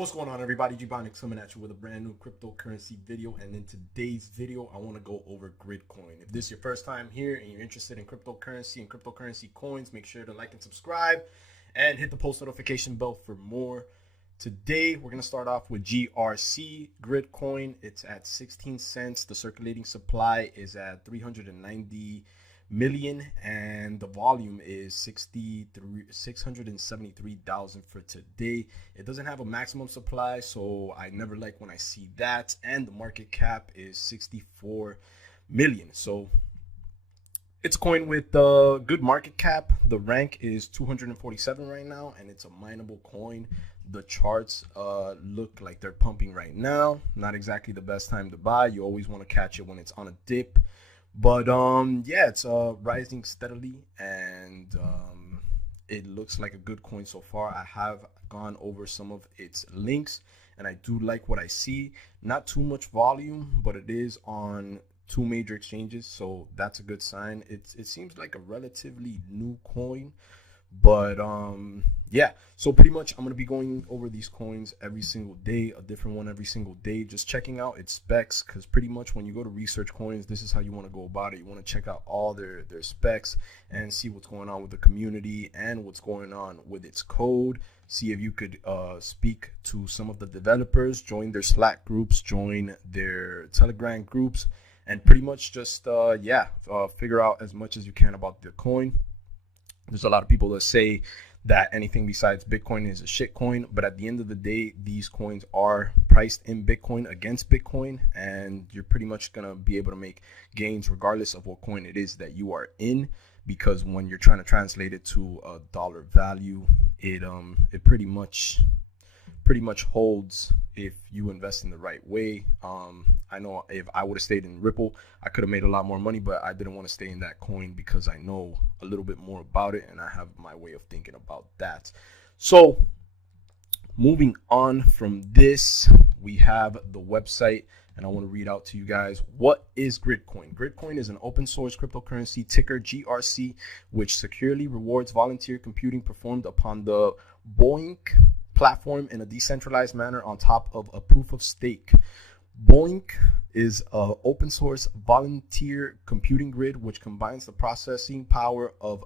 What's going on, everybody? Gbonics coming at you with a brand new cryptocurrency video. And in today's video, I want to go over Gridcoin. If this is your first time here and you're interested in cryptocurrency and cryptocurrency coins, make sure to like and subscribe and hit the post notification bell for more. Today, we're going to start off with GRC Gridcoin. It's at 16 cents. The circulating supply is at 390 million and the volume is 673,000 for today. It doesn't have a maximum supply, so I never like when I see that. And the market cap is 64 million. So it's a coin with a good market cap. The rank is 247 right now, and it's a mineable coin. The charts look like they're pumping right now. Not exactly the best time to buy. You always want to catch it when it's on a dip. But yeah, it's rising steadily, and it looks like a good coin so far. I have gone over some of its links, and I do like what I see. Not too much volume, but it is on two major exchanges, so that's a good sign. It seems like a relatively new coin, but yeah, so pretty much I'm going to be going over these coins every single day, a different one every single day, just checking out its specs, because pretty much when you go to research coins, this is how you want to go about it. You want to check out all their specs and see what's going on with the community and what's going on with its code. See if you could speak to some of the developers, join their Slack groups, join their Telegram groups, and pretty much just figure out as much as you can about the coin. There's a lot of people that say that anything besides Bitcoin is a shit coin, but at the end of the day, these coins are priced in Bitcoin against Bitcoin, and you're pretty much going to be able to make gains regardless of what coin it is that you are in, because when you're trying to translate it to a dollar value, it pretty much holds if you invest in the right way. I know if I would have stayed in Ripple, I could have made a lot more money, but I didn't want to stay in that coin because I know a little bit more about it and I have my way of thinking about that. So moving on from this, we have the website, and I want to read out to you guys, what is Gridcoin? Gridcoin is an open source cryptocurrency, ticker GRC, which securely rewards volunteer computing performed upon the Boink platform in a decentralized manner on top of a proof of stake. Boink is an open source volunteer computing grid which combines the processing power of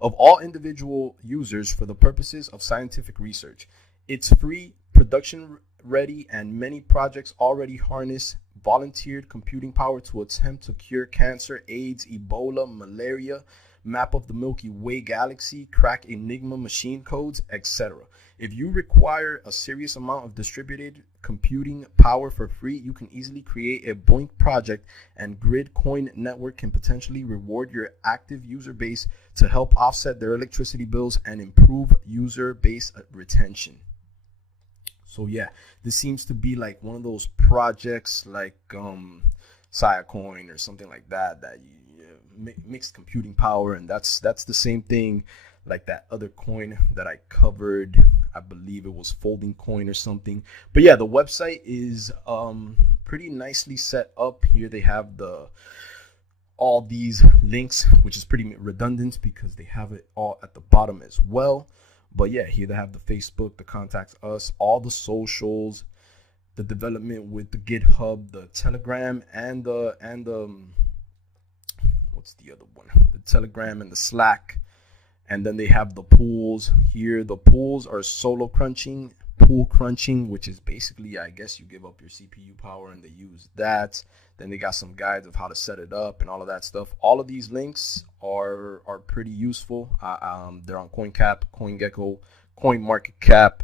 all individual users for the purposes of scientific research. It's free, production ready, and many projects already harness volunteered computing power to attempt to cure cancer, AIDS, Ebola, malaria, map of the Milky Way galaxy, crack Enigma machine codes, etc. If you require a serious amount of distributed computing power for free, you can easily create a Boink project, and Gridcoin Network can potentially reward your active user base to help offset their electricity bills and improve user base retention. So yeah, this seems to be like one of those projects like Siacoin or something like that you mixed computing power, and that's the same thing like that other coin that I covered. I believe it was Folding Coin or something. But yeah, the website is pretty nicely set up. Here they have all these links, which is pretty redundant because they have it all at the bottom as well. But yeah, here they have the Facebook, the Contact Us, all the socials, the development with the GitHub, the Telegram, and the what's the other one? The Telegram and the Slack. And then they have the pools here. The pools are pool crunching, which is basically, I guess, you give up your CPU power and they use that. Then they got some guides of how to set it up and all of that stuff. All of these links are pretty useful. They're on CoinCap, CoinGecko, CoinMarketCap,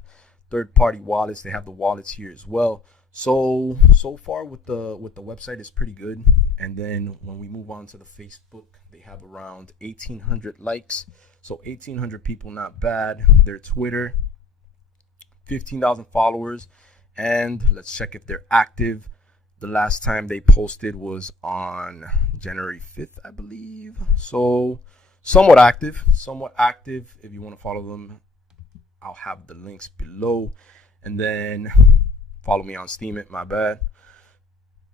third-party wallets. They have the wallets here as well. So far with the website is pretty good. And then when we move on to the Facebook, they have around 1,800 likes. So 1,800 people, not bad. Their Twitter, 15,000 followers. And let's check if they're active. The last time they posted was on January 5th, I believe. So somewhat active. If you want to follow them, I'll have the links below. And then follow me on Steemit, my bad.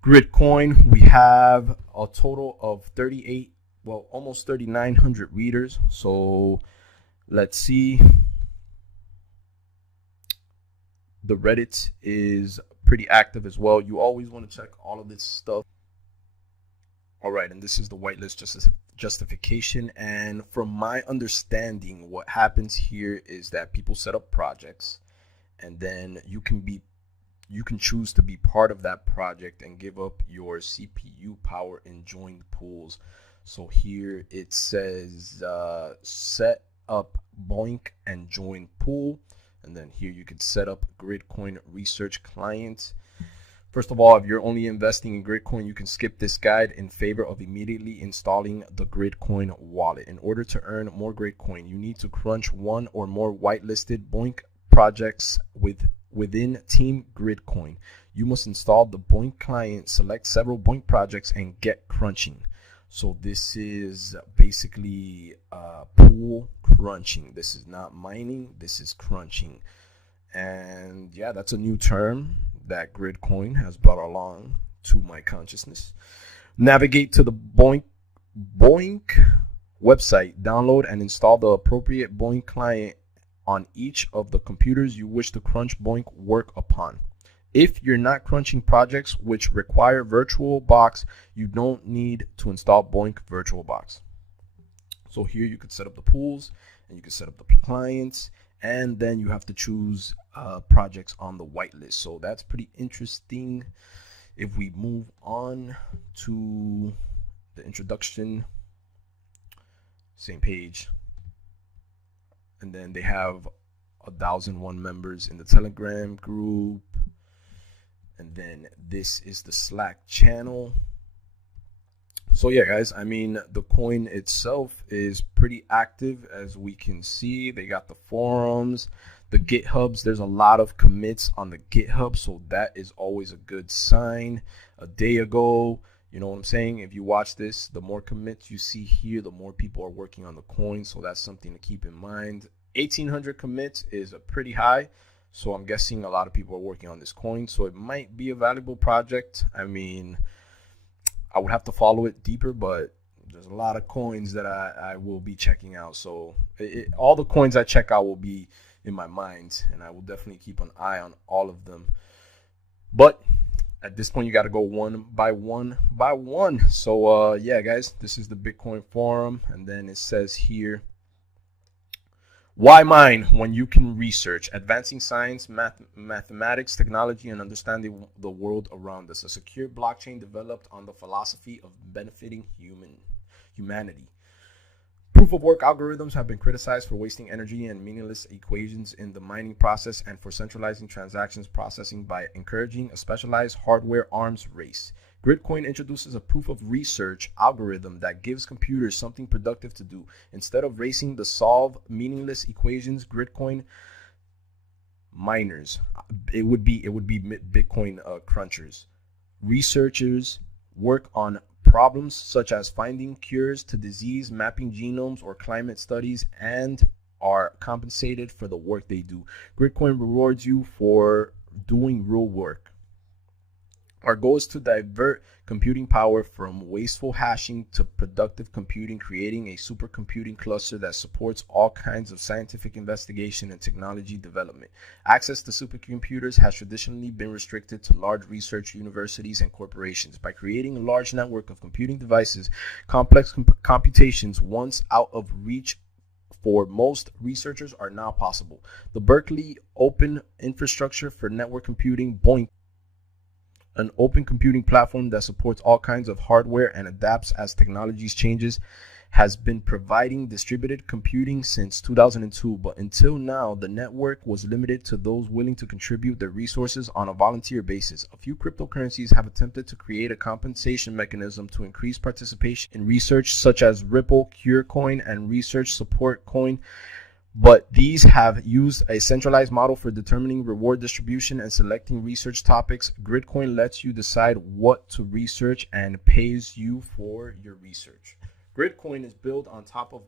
Gridcoin, we have a total of almost 3,900 readers. So let's see. The Reddit is pretty active as well. You always want to check all of this stuff. All right, and this is the whitelist justification. And from my understanding, what happens here is that people set up projects, and then you can choose to be part of that project and give up your CPU power in joined pools. So here it says set up Boink and join pool. And then here you could set up Gridcoin research client. First of all, if you're only investing in Gridcoin, you can skip this guide in favor of immediately installing the Gridcoin wallet. In order to earn more Gridcoin, you need to crunch one or more whitelisted Boink projects within Team Gridcoin. You must install the Boink client, select several Boink projects, and get crunching. So this is basically pool crunching. This is not mining, this is crunching. And yeah, that's a new term that Gridcoin has brought along to my consciousness. Navigate to the Boink website, download and install the appropriate Boink client on each of the computers you wish to crunch Boink work upon. If you're not crunching projects which require VirtualBox, you don't need to install Boink VirtualBox. So here you could set up the pools and you can set up the clients, and then you have to choose projects on the whitelist. So that's pretty interesting. If we move on to the introduction, same page. And then they have 1,001 members in the Telegram group. And then this is the Slack channel. So yeah, guys, I mean, the coin itself is pretty active, as we can see. They got the forums, the GitHubs. There's a lot of commits on the GitHub, so that is always a good sign. A day ago, you know what I'm saying? If you watch this, the more commits you see here, the more people are working on the coin. So that's something to keep in mind. 1,800 commits is a pretty high. So I'm guessing a lot of people are working on this coin. So it might be a valuable project. I mean, I would have to follow it deeper, but there's a lot of coins that I will be checking out. So all the coins I check out will be in my mind, and I will definitely keep an eye on all of them. But at this point, you got to go one by one by one. So yeah, guys, this is the Bitcoin forum. And then it says here, why mine when you can research? Advancing science, mathematics, technology, and understanding the world around us. A secure blockchain developed on the philosophy of benefiting humanity. Proof of work algorithms have been criticized for wasting energy and meaningless equations in the mining process, and for centralizing transactions processing by encouraging a specialized hardware arms race. Gridcoin introduces a proof of research algorithm that gives computers something productive to do. Instead of racing to solve meaningless equations, Gridcoin miners, it would be Bitcoin crunchers. Researchers work on problems such as finding cures to disease, mapping genomes, or climate studies, and are compensated for the work they do. Gridcoin rewards you for doing real work. Our goal is to divert computing power from wasteful hashing to productive computing, creating a supercomputing cluster that supports all kinds of scientific investigation and technology development. Access to supercomputers has traditionally been restricted to large research universities and corporations. By creating a large network of computing devices, complex computations once out of reach for most researchers are now possible. The Berkeley Open Infrastructure for Network Computing, BOINC, an open computing platform that supports all kinds of hardware and adapts as technologies changes, has been providing distributed computing since 2002, but until now, the network was limited to those willing to contribute their resources on a volunteer basis. A few cryptocurrencies have attempted to create a compensation mechanism to increase participation in research, such as Ripple, CureCoin, and Research Support Coin. But these have used a centralized model for determining reward distribution and selecting research topics. Gridcoin lets you decide what to research and pays you for your research. Gridcoin is built on top of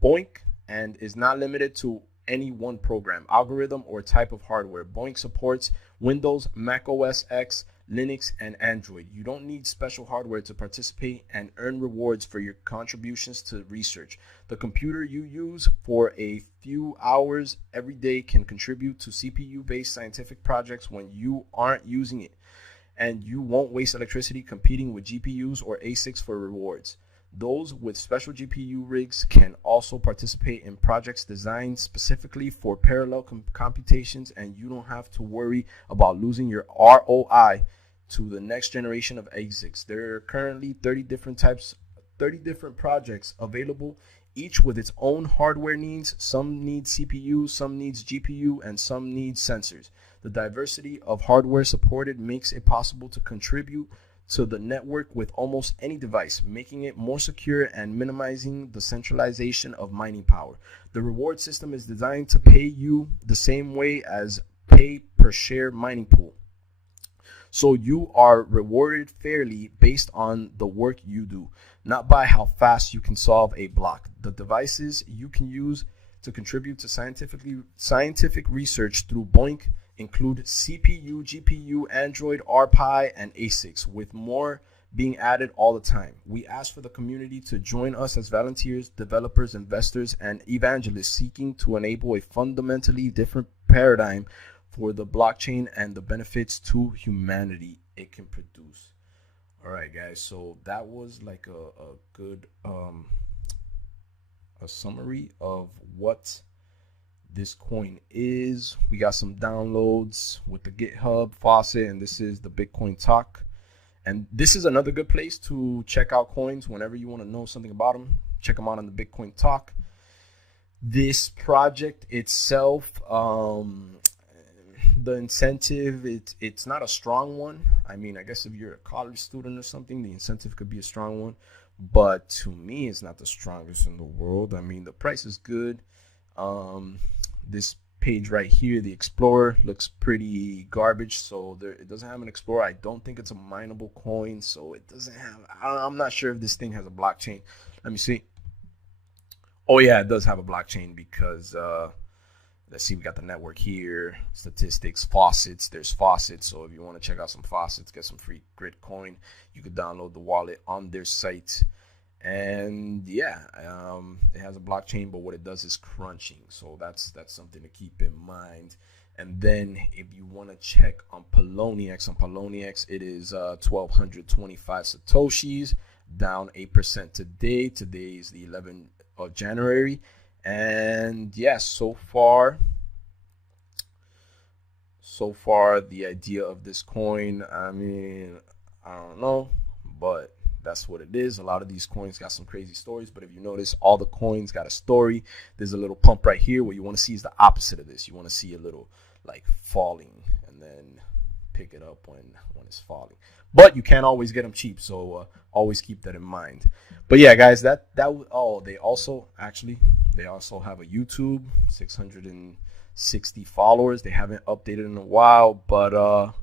BOINC and is not limited to any one program, algorithm, or type of hardware. BOINC supports Windows, Mac OS X, Linux, and Android. You don't need special hardware to participate and earn rewards for your contributions to research. The computer you use for a few hours every day can contribute to CPU-based scientific projects when you aren't using it, and you won't waste electricity competing with GPUs or ASICs for rewards. Those with special GPU rigs can also participate in projects designed specifically for parallel computations, and you don't have to worry about losing your ROI to the next generation of ASICs. There are currently 30 different projects available, each with its own hardware needs. Some need CPU, some needs GPU, and some need sensors. The diversity of hardware supported makes it possible to contribute to the network with almost any device, making it more secure and minimizing the centralization of mining power. The reward system is designed to pay you the same way as pay per share mining pool. So you are rewarded fairly based on the work you do, not by how fast you can solve a block. The devices you can use to contribute to scientific research through BOINC include CPU, GPU, Android, RPi, and ASICs, with more being added all the time. We ask for the community to join us as volunteers, developers, investors, and evangelists seeking to enable a fundamentally different paradigm for the blockchain and the benefits to humanity it can produce. All right, guys, so that was like a good a summary of what this coin is. We got some downloads with the GitHub faucet, and this is the Bitcoin Talk. And this is another good place to check out coins whenever you want to know something about them. Check them out on the Bitcoin Talk. This project itself, the incentive, it's not a strong one. I mean, I guess if you're a college student or something, the incentive could be a strong one. But to me, it's not the strongest in the world. I mean, the price is good. This page right here, the Explorer, looks pretty garbage. So it doesn't have an Explorer. I don't think it's a mineable coin. So it doesn't have, I'm not sure if this thing has a blockchain. Let me see. Oh yeah, it does have a blockchain because, let's see, we got the network here, statistics, faucets. There's faucets. So if you want to check out some faucets, get some free grid coin, you could download the wallet on their site. And yeah, it has a blockchain, but what it does is crunching. So that's something to keep in mind. And then if you want to check on Poloniex, it is 1,225 Satoshis, down 8% today. Today is the 11th of January. And yeah, so far the idea of this coin, I mean, I don't know, but that's what it is. A lot of these coins got some crazy stories, but if you notice, all the coins got a story. There's a little pump right here. What you want to see is the opposite of this. You want to see a little like falling and then pick it up when it's falling. But you can't always get them cheap, so always keep that in mind. But yeah, guys, they also have a YouTube, 660 followers. They haven't updated in a while, but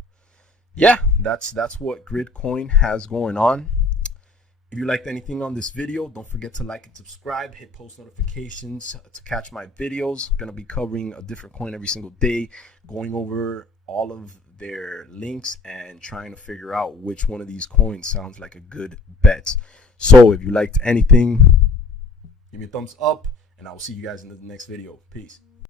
yeah, that's what Gridcoin has going on. If you liked anything on this video, don't forget to like and subscribe, hit post notifications to catch my videos. I'm going to be covering a different coin every single day, going over all of their links and trying to figure out which one of these coins sounds like a good bet. So if you liked anything, give me a thumbs up, and I will see you guys in the next video. Peace.